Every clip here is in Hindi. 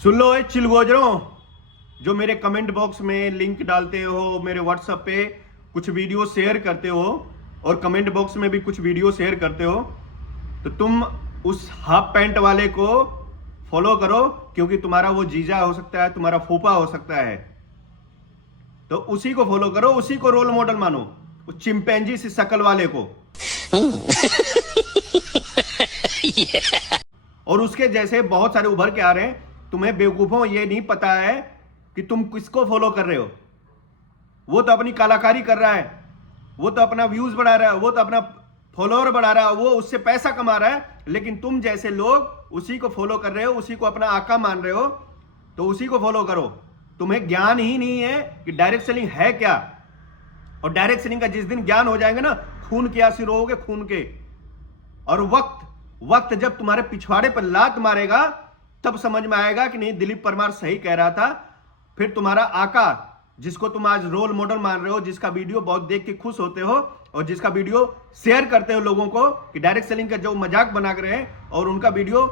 सुन लो ए चिलगोजरों, जो मेरे कमेंट बॉक्स में लिंक डालते हो, मेरे व्हाट्सएप पे कुछ वीडियो शेयर करते हो और कमेंट बॉक्स में भी कुछ वीडियो शेयर करते हो, तो तुम उस हाफ पैंट वाले को फॉलो करो, क्योंकि तुम्हारा वो जीजा हो सकता है, तुम्हारा फूफा हो सकता है। तो उसी को फॉलो करो, उसी को रोल मॉडल मानो, उस चिंपैंजी सी शकल वाले को। और उसके जैसे बहुत सारे उभर के आ रहे हैं। तुम्हें बेवकूफों ये नहीं पता है कि तुम किसको फॉलो कर रहे हो। वो तो अपनी कलाकारी कर रहा है, वो तो अपना व्यूज बढ़ा रहा है, वो तो अपना फॉलोअर बढ़ा रहा है, वो उससे पैसा कमा रहा है। लेकिन तुम जैसे लोग उसी को फॉलो कर रहे हो, उसी को अपना आका मान रहे हो, तो उसी को फॉलो करो। तुम्हें ज्ञान ही नहीं है कि डायरेक्ट सेलिंग है क्या। और डायरेक्ट सेलिंग का जिस दिन ज्ञान हो जाएगा ना, खून के आंसू रोओगे, खून के। और वक्त जब तुम्हारे पिछवाड़े पर लात मारेगा, तब समझ में आएगा कि नहीं, दिलीप परमार सही कह रहा था। फिर तुम्हारा आका, जिसको तुम आज रोल मॉडल मान रहे हो, जिसका वीडियो बहुत देख के खुश होते हो और जिसका वीडियो शेयर करते हो लोगों को कि डायरेक्ट सेलिंग का जो मजाक बना कर रहे हैं, और उनका वीडियो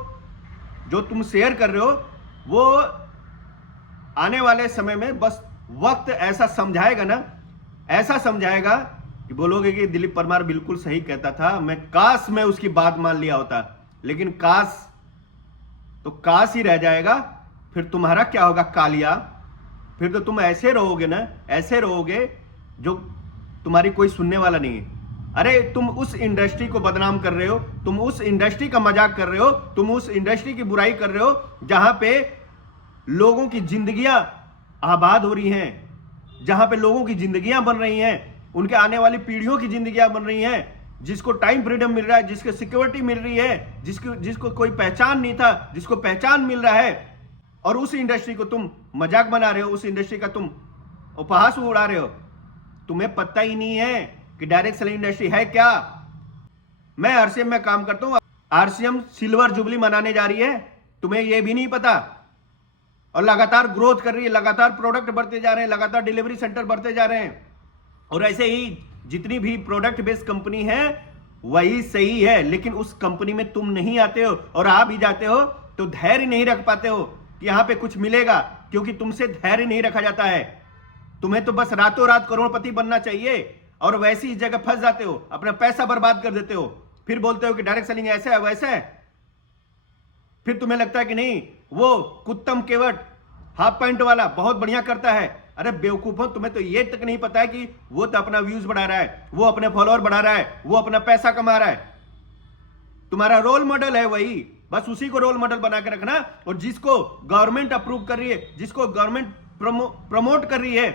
जो तुम शेयर कर रहे हो, वो आने वाले समय में बस वक्त ऐसा समझाएगा ना, ऐसा समझाएगा कि बोलोगे कि दिलीप परमार बिल्कुल सही कहता था, काश मैं उसकी बात मान लिया होता। लेकिन काश तो काश ही रह जाएगा। फिर तुम्हारा क्या होगा कालिया। फिर तो तुम ऐसे रहोगे ना, ऐसे रहोगे जो तुम्हारी कोई सुनने वाला नहीं है। अरे तुम उस इंडस्ट्री को बदनाम कर रहे हो, तुम उस इंडस्ट्री का मजाक कर रहे हो, तुम उस इंडस्ट्री की बुराई कर रहे हो जहां पे लोगों की जिंदगियां आबाद हो रही हैं, जहां पे लोगों की जिंदगियां बन रही हैं, उनके आने वाली पीढ़ियों की जिंदगियां बन रही हैं, जिसको टाइम फ्रीडम मिल रहा है, जिसको सिक्योरिटी मिल रही है, जिसको कोई पहचान नहीं था, जिसको पहचान मिल रहा है। और उस इंडस्ट्री को तुम मजाक बना रहे हो, उस इंडस्ट्री का तुम उपहास उड़ा रहे हो। तुम्हें पता ही नहीं है कि डायरेक्ट सेलिंग इंडस्ट्री है क्या। मैं आरसीएम में काम करता हूं, आरसीएम सिल्वर जुबली मनाने जा रही है, तुम्हें यह भी नहीं पता। और लगातार ग्रोथ कर रही है, लगातार प्रोडक्ट बढ़ते जा रहे हैं, लगातार डिलीवरी सेंटर बढ़ते जा रहे हैं। और ऐसे ही जितनी भी प्रोडक्ट बेस्ड कंपनी है वही सही है, लेकिन उस कंपनी में तुम नहीं आते हो, और आ भी जाते हो तो धैर्य नहीं रख पाते हो कि यहां पे कुछ मिलेगा, क्योंकि तुमसे धैर्य नहीं रखा जाता है। तुम्हें तो बस रातों रात करोड़पति बनना चाहिए, और वैसी जगह फंस जाते हो, अपना पैसा बर्बाद कर देते हो। फिर बोलते हो कि डायरेक्ट सेलिंग ऐसा है वैसा है। फिर तुम्हें लगता है कि नहीं, वो कुत्तम केवट हाफ पैंट वाला बहुत बढ़िया करता है। अरे बेवकूफों, तुम्हें तो ये तक नहीं पता है कि वो तो अपना व्यूज बढ़ा रहा है, वो अपने फॉलोअर बढ़ा रहा है, वो अपना पैसा कमा रहा है। तुम्हारा रोल मॉडल है वही, बस उसी को रोल मॉडल बना के रखना। और जिसको गवर्नमेंट अप्रूव कर रही है, जिसको गवर्नमेंट प्रमोट कर रही है,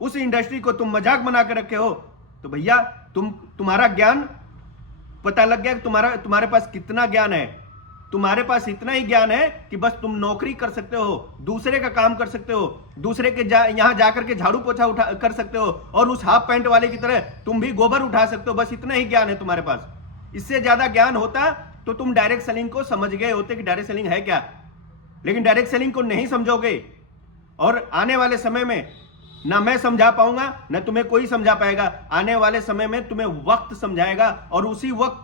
उस इंडस्ट्री को तुम मजाक बना के रखे हो। तो भैया तुम्हारा ज्ञान पता लग गया कि तुम्हारे पास कितना ज्ञान है। तुम्हारे पास इतना ही ज्ञान है कि बस तुम नौकरी कर सकते हो, दूसरे का काम कर सकते हो, दूसरे के यहां जाकर के झाड़ू पोछा कर सकते हो, और उस हाफ पैंट वाले की तरह तुम भी गोबर उठा सकते हो। बस इतना ही ज्ञान है तुम्हारे पास। इससे ज्यादा ज्ञान होता तो तुम डायरेक्ट सेलिंग को समझ गए होते कि डायरेक्ट सेलिंग है क्या। लेकिन डायरेक्ट सेलिंग को नहीं समझोगे, और आने वाले समय में ना मैं समझा पाऊंगा, ना तुम्हें कोई समझा पाएगा। आने वाले समय में तुम्हें वक्त समझाएगा, और उसी वक्त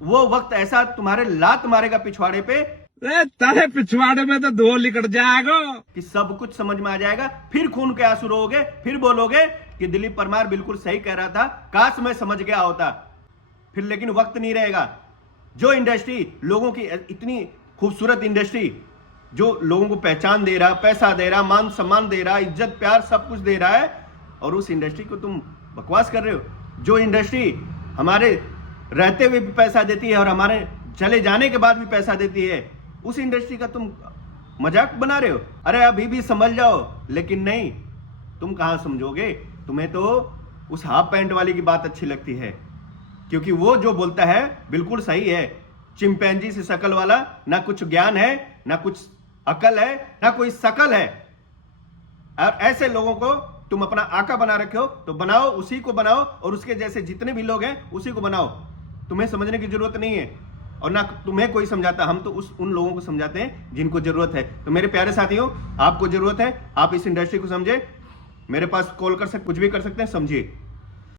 वो वक्त ऐसा तुम्हारे लात मारेगा पिछवाड़े पे, तारे पिछवाड़े में तो धो लिकट जाएगा कि सब कुछ समझ में आ जाएगा। फिर खून के आंसू रोओगे, फिर बोलोगे कि दिलीप परमार बिल्कुल सही कह रहा था, काश मैं समझ गया होता। फिर लेकिन वक्त नहीं रहेगा। जो इंडस्ट्री लोगों की, इतनी खूबसूरत इंडस्ट्री जो लोगों को पहचान दे रहा, पैसा दे रहा, मान सम्मान दे रहा, इज्जत प्यार सब कुछ दे रहा है, और उस इंडस्ट्री को तुम बकवास कर रहे हो। जो इंडस्ट्री हमारे रहते हुए भी पैसा देती है और हमारे चले जाने के बाद भी पैसा देती है, उस इंडस्ट्री का तुम मजाक बना रहे हो। अरे अभी भी समझ जाओ, लेकिन नहीं, तुम कहां समझोगे। तुम्हें तो उस हाफ पैंट वाली की बात अच्छी लगती है, क्योंकि वो जो बोलता है बिल्कुल सही है। चिंपैंजी से शकल वाला, ना कुछ ज्ञान है, ना कुछ अकल है, ना कोई शकल है। और ऐसे लोगों को तुम अपना आका बना रखे हो, तो बनाओ, उसी को बनाओ, और उसके जैसे जितने भी लोग हैं उसी को बनाओ। तुम्हें समझने की जरूरत नहीं है, और ना तुम्हें कोई समझाता। हम तो उन लोगों को समझाते हैं जिनको जरूरत है। तो मेरे प्यारे साथियों, आपको जरूरत है, आप इस इंडस्ट्री को समझे, मेरे पास कॉल कर सकते, कुछ भी कर सकते हैं, समझिए।